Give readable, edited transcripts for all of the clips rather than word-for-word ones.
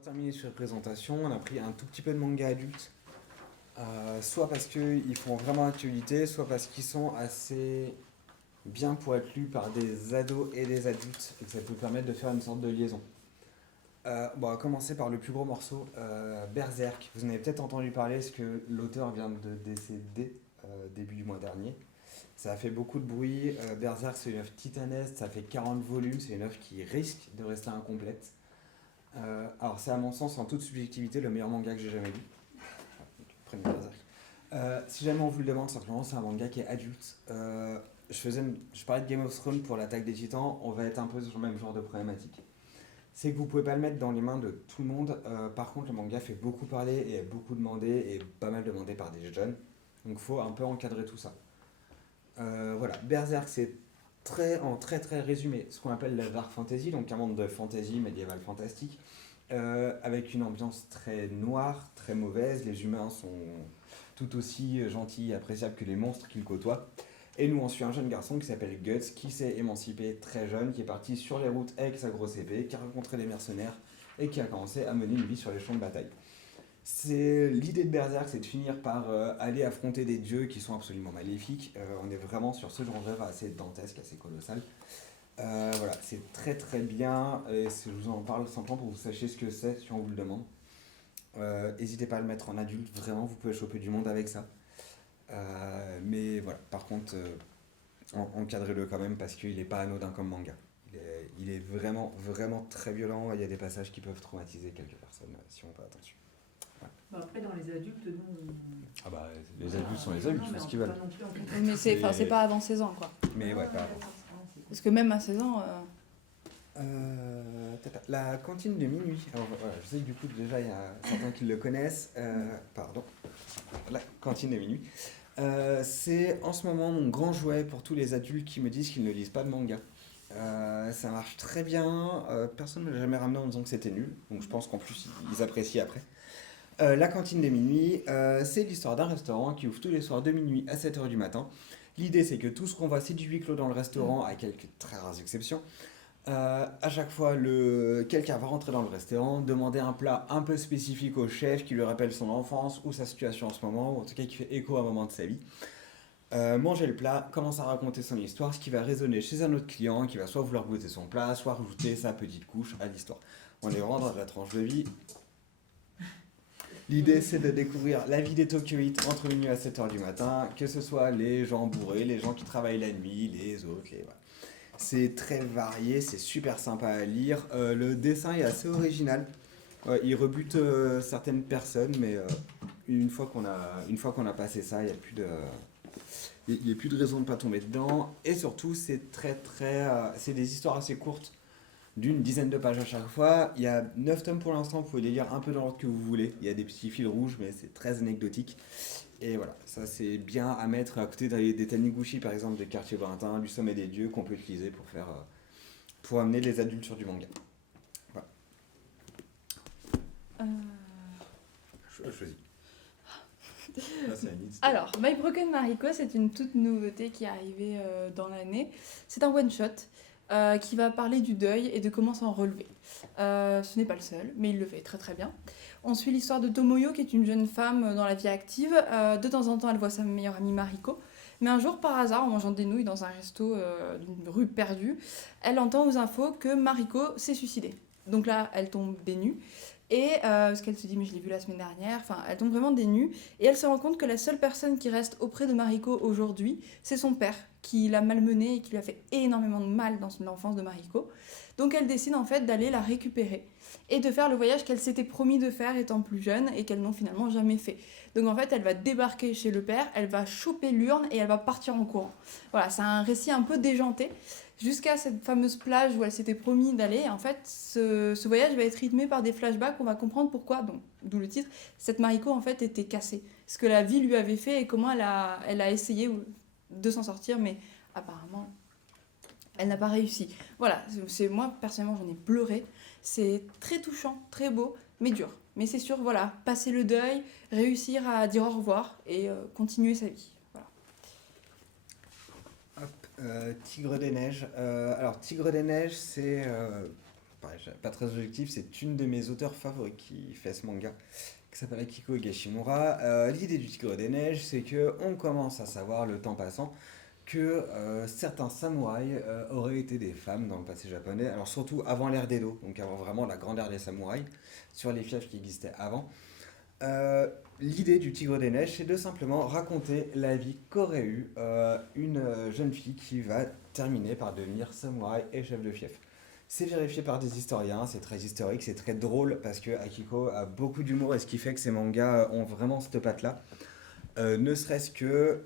Pour terminer sur les présentations, on a pris un tout petit peu de manga adulte, soit parce qu'ils font vraiment actualité, soit parce qu'ils sont assez bien pour être lus par des ados et des adultes, et que ça peut permettre de faire une sorte de liaison. Bon, on va commencer par le plus gros morceau, Berserk. Vous en avez peut-être entendu parler, parce que l'auteur vient de décéder début du mois dernier. Ça a fait beaucoup de bruit. Berserk, c'est une œuvre titanesque, ça fait 40 volumes, c'est une œuvre qui risque de rester incomplète. Alors, c'est à mon sens, en toute subjectivité, le meilleur manga que j'ai jamais lu. Prenez Berserk. Si jamais on vous le demande, simplement, c'est un manga qui est adulte. Je parlais de Game of Thrones pour l'attaque des titans, on va être un peu sur le même genre de problématique. C'est que vous pouvez pas le mettre dans les mains de tout le monde. Par contre, le manga fait beaucoup parler et est beaucoup demandé et pas mal demandé par des jeunes. Donc, il faut un peu encadrer tout ça. Voilà, Berserk, c'est en très très résumé ce qu'on appelle la dark fantasy, donc un monde de fantasy médiéval fantastique, avec une ambiance très noire, très mauvaise. Les humains sont tout aussi gentils et appréciables que les monstres qu'ils côtoient. Et nous, on suit un jeune garçon qui s'appelle Guts, qui s'est émancipé très jeune, qui est parti sur les routes avec sa grosse épée, qui a rencontré des mercenaires et qui a commencé à mener une vie sur les champs de bataille. L'idée de Berserk, c'est de finir par aller affronter des dieux qui sont absolument maléfiques. On est vraiment sur ce genre d'œuvre assez dantesque, assez colossal. Voilà, c'est très très bien. Et je vous en parle simplement pour que vous sachiez ce que c'est si on vous le demande. N'hésitez pas à le mettre en adulte, vraiment, vous pouvez choper du monde avec ça. Mais voilà, par contre, encadrez-le quand même parce qu'il n'est pas anodin comme manga. Il est vraiment, vraiment très violent. Il y a des passages qui peuvent traumatiser quelques personnes si on fait attention. Ouais. Bah après, dans les adultes, nous. Ah bah, les adultes sont les adultes, ils font ce qu'ils veulent. Mais c'est pas avant 16 ans, quoi. Mais ouais, pas avant. Parce que même à 16 ans. La cantine de minuit. Alors, voilà, je sais que du coup, déjà, il y a certains qui le connaissent. Pardon. La cantine de minuit. C'est en ce moment mon grand jouet pour tous les adultes qui me disent qu'ils ne lisent pas de manga. Ça marche très bien. Personne ne m'a jamais ramené en disant que c'était nul. Donc je pense qu'en plus, ils apprécient après. La cantine des minuit, c'est l'histoire d'un restaurant qui ouvre tous les soirs de minuit à 7 heures du matin. L'idée, c'est que tout ce qu'on voit, c'est du huis clos dans le restaurant, à quelques très rares exceptions. À chaque fois, quelqu'un va rentrer dans le restaurant, demander un plat un peu spécifique au chef qui lui rappelle son enfance ou sa situation en ce moment, ou en tout cas qui fait écho à un moment de sa vie. Manger le plat, commence à raconter son histoire, ce qui va résonner chez un autre client qui va soit vouloir goûter son plat, soit rajouter sa petite couche à l'histoire. On est vraiment dans la tranche de vie. L'idée, c'est de découvrir la vie des Tokyoïtes entre minuit à 7 heures du matin, que ce soit les gens bourrés, les gens qui travaillent la nuit, les autres, voilà. C'est très varié, c'est super sympa à lire. Le dessin est assez original. Il rebute certaines personnes, mais une fois qu'on a passé ça, il n'y a plus de... Il n'y a plus de raison de ne pas tomber dedans. Et surtout, c'est c'est des histoires assez courtes, d'une dizaine de pages à chaque fois. Il y a 9 tomes pour l'instant, vous pouvez les lire un peu dans l'ordre que vous voulez. Il y a des petits fils rouges, mais c'est très anecdotique. Et voilà, ça c'est bien à mettre à côté des Taniguchi, par exemple, des Quartiers Lointains, du Sommet des Dieux, qu'on peut utiliser pour amener les adultes sur du manga. Voilà. Choisis. Alors, My Broken Mariko, c'est une toute nouveauté qui est arrivée dans l'année. C'est un one-shot qui va parler du deuil et de comment s'en relever. Ce n'est pas le seul, mais il le fait très très bien. On suit l'histoire de Tomoyo, qui est une jeune femme dans la vie active. De temps en temps, elle voit sa meilleure amie Mariko. Mais un jour, par hasard, en mangeant des nouilles dans un resto d'une rue perdue, elle entend aux infos que Mariko s'est suicidée. Donc là, elle tombe des nues. Et parce qu'elle se dit, mais je l'ai vu la semaine dernière, enfin, elle tombe vraiment des nues. Et elle se rend compte que la seule personne qui reste auprès de Mariko aujourd'hui, c'est son père, qui l'a malmenée et qui lui a fait énormément de mal dans l'enfance de Mariko. Donc elle décide en fait d'aller la récupérer et de faire le voyage qu'elle s'était promis de faire étant plus jeune et qu'elle n'ont finalement jamais fait. Donc en fait, elle va débarquer chez le père, elle va choper l'urne et elle va partir en courant. Voilà, c'est un récit un peu déjanté, jusqu'à cette fameuse plage où elle s'était promis d'aller. En fait, ce voyage va être rythmé par des flashbacks, on va comprendre pourquoi, donc, d'où le titre, cette Mariko en fait était cassée. Ce que la vie lui avait fait et comment elle a essayé de s'en sortir, mais apparemment, elle n'a pas réussi. Voilà, moi personnellement j'en ai pleuré. C'est très touchant, très beau, mais dur. Mais c'est sûr, voilà, passer le deuil, réussir à dire au revoir et continuer sa vie. Voilà. Tigre des Neiges. Alors, Tigre des Neiges, c'est... pareil, pas très objectif, c'est une de mes auteurs favoris qui fait ce manga, qui s'appelle Akiko Higashimura. L'idée du Tigre des Neiges, c'est que on commence à savoir, le temps passant, que certains samouraïs auraient été des femmes dans le passé japonais, alors surtout avant l'ère d'Edo, donc avant vraiment la grande ère des samouraïs, sur les fiefs qui existaient avant. L'idée du Tigre des Neiges, c'est de simplement raconter la vie qu'aurait eue une jeune fille qui va terminer par devenir samouraï et chef de fief. C'est vérifié par des historiens, c'est très historique, c'est très drôle parce que Akiko a beaucoup d'humour et ce qui fait que ces mangas ont vraiment cette patte-là. Ne serait-ce que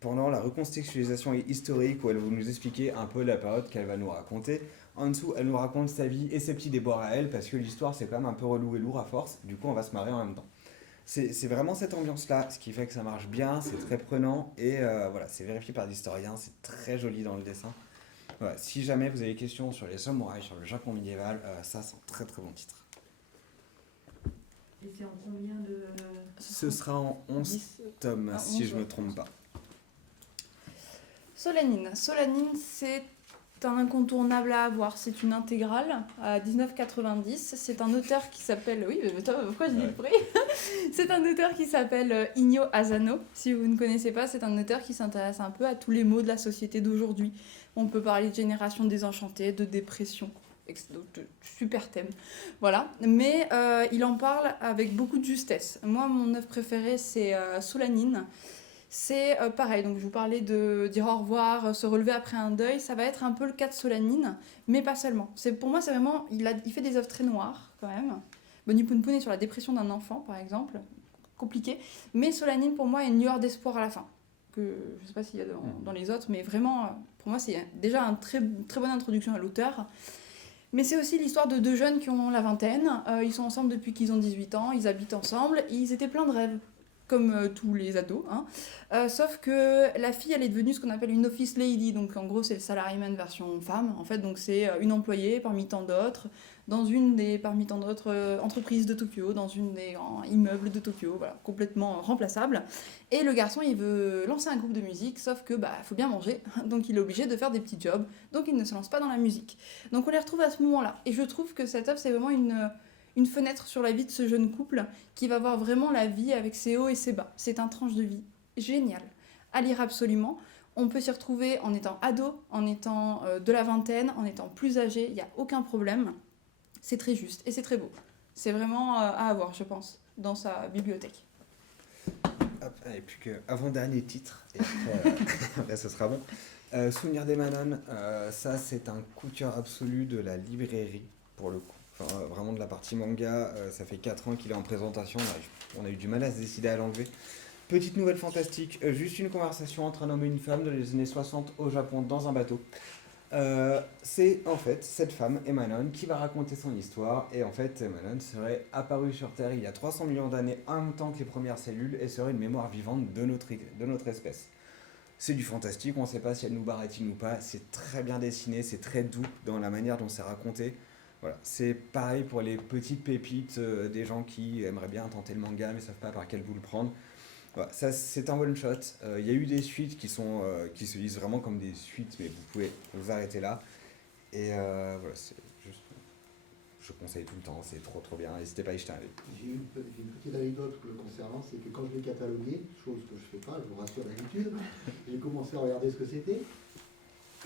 pendant la recontextualisation historique où elle va nous expliquer un peu la période qu'elle va nous raconter. En dessous, elle nous raconte sa vie et ses petits déboires à elle parce que l'histoire c'est quand même un peu relou et lourd à force, du coup on va se marrer en même temps. C'est vraiment cette ambiance-là, ce qui fait que ça marche bien, c'est très prenant et voilà, c'est vérifié par des historiens, c'est très joli dans le dessin. Voilà, si jamais vous avez des questions sur les samouraïs, sur le Japon médiéval, ça c'est un très très bon titre. Et c'est en combien de... Ce sera en 11 10, tomes, ah, si 11, je ne me trompe pas. Solanine. Solanine, c'est un incontournable à avoir. C'est une intégrale à 19,90. C'est un auteur qui s'appelle... Oui, mais toi, pourquoi je dis le prix? C'est un auteur qui s'appelle Inyo Asano. Si vous ne connaissez pas, c'est un auteur qui s'intéresse un peu à tous les maux de la société d'aujourd'hui. On peut parler de génération désenchantée, de dépression. Super thème, voilà. Mais il en parle avec beaucoup de justesse. Moi, mon œuvre préférée, c'est Solanine. C'est pareil, donc je vous parlais de dire au revoir, se relever après un deuil, ça va être un peu le cas de Solanine, mais pas seulement. Pour moi, c'est vraiment, il fait des œuvres très noires, quand même. Bonnie Poon Poon est sur la dépression d'un enfant, par exemple, compliqué. Mais Solanine, pour moi, est une lueur d'espoir à la fin. Que je ne sais pas s'il y a dans les autres, mais vraiment, pour moi, c'est déjà une très bonne introduction à l'auteur. Mais c'est aussi l'histoire de deux jeunes qui ont la vingtaine. Ils sont ensemble depuis qu'ils ont 18 ans, ils habitent ensemble, et ils étaient pleins de rêves, comme tous les ados. Sauf que la fille, elle est devenue ce qu'on appelle une office lady. Donc en gros, c'est le salaryman version femme. En fait, donc c'est une employée parmi tant d'autres, dans une des parmi tant d'autres entreprises de Tokyo, dans une des grands immeubles de Tokyo, voilà, complètement remplaçable. Et le garçon, il veut lancer un groupe de musique, sauf que faut bien manger, donc il est obligé de faire des petits jobs, donc il ne se lance pas dans la musique. Donc on les retrouve à ce moment-là. Et je trouve que cette œuvre, c'est vraiment une fenêtre sur la vie de ce jeune couple qui va voir vraiment la vie avec ses hauts et ses bas. C'est un tranche de vie génial, à lire absolument. On peut s'y retrouver en étant ado, en étant de la vingtaine, en étant plus âgé, il n'y a aucun problème. C'est très juste et c'est très beau. C'est vraiment à avoir, je pense, dans sa bibliothèque. Hop, et puis que avant-dernier titre, et après ce sera bon. Souvenir des Manon, ça c'est un coup de cœur absolu de la librairie, pour le coup. Enfin, vraiment de la partie manga, ça fait 4 ans qu'il est en présentation, on a eu du mal à se décider à l'enlever. Petite nouvelle fantastique, juste une conversation entre un homme et une femme dans les années 60 au Japon dans un bateau. C'est en fait cette femme, Emanon, qui va raconter son histoire. Et en fait, Emanon serait apparue sur Terre il y a 300 millions d'années, en même temps que les premières cellules, et serait une mémoire vivante de notre espèce. C'est du fantastique, on ne sait pas si elle nous baratine ou pas. C'est très bien dessiné, c'est très doux dans la manière dont c'est raconté. Voilà. C'est pareil pour les petites pépites des gens qui aimeraient bien tenter le manga mais ne savent pas par quel bout le prendre. Voilà, ça c'est un one shot. Il y a eu des suites qui se lisent vraiment comme des suites, mais vous pouvez vous arrêter là. Et voilà, c'est juste, je conseille tout le temps, c'est trop bien. N'hésitez pas à y jeter un œil. J'ai une petite anecdote le concernant, c'est que quand je l'ai catalogué, chose que je ne fais pas, je vous rassure d'habitude, j'ai commencé à regarder ce que c'était.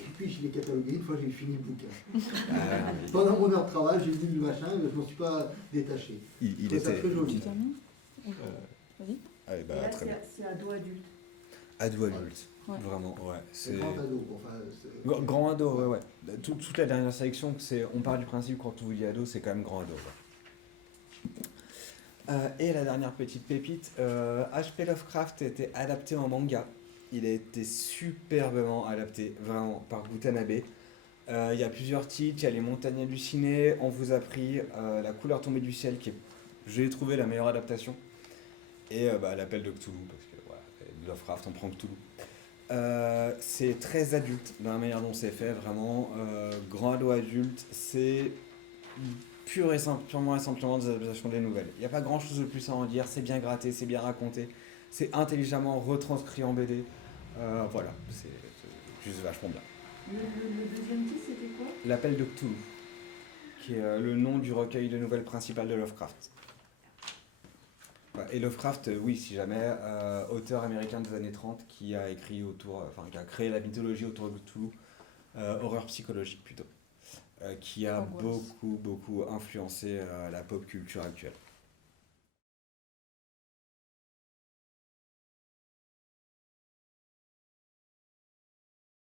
Et puis je l'ai catalogué, une fois j'ai fini le bouquin. Pendant mon heure de travail, j'ai lu le machin, mais je ne m'en suis pas détaché. Il était très joli. Tu termines Vas-y. Allez, Et là, très bien. c'est ado adulte. Ado adulte, Ouais. vraiment, ouais. C'est grand ado. Enfin, Grand ado, ouais. Toute la dernière sélection, on part du principe quand on vous dit ado, c'est quand même grand ado. Ouais. Et la dernière petite pépite, H.P. Lovecraft a été adapté en manga. Il a été superbement adapté, vraiment, par Watanabe. Il y a plusieurs titres, il y a Les Montagnes hallucinées, On vous a pris, La couleur tombée du ciel, qui est, j'ai trouvé, la meilleure adaptation. Et L'Appel de Cthulhu, parce que voilà, Lovecraft, on prend Cthulhu. C'est très adulte dans la manière dont c'est fait, vraiment. Grand ado adulte, c'est purement et simplement des adaptations des nouvelles. Il n'y a pas grand chose de plus à en dire, c'est bien gratté, c'est bien raconté, c'est intelligemment retranscrit en BD. Voilà, c'est juste vachement bien. Le deuxième titre, c'était quoi? L'Appel de Cthulhu. qui est le nom du recueil de nouvelles principales de Lovecraft. Et Lovecraft, oui, si jamais, auteur américain des années 30 qui a écrit qui a créé la mythologie autour de Cthulhu, horreur psychologique plutôt, qui a Angoisse. beaucoup influencé la pop culture actuelle.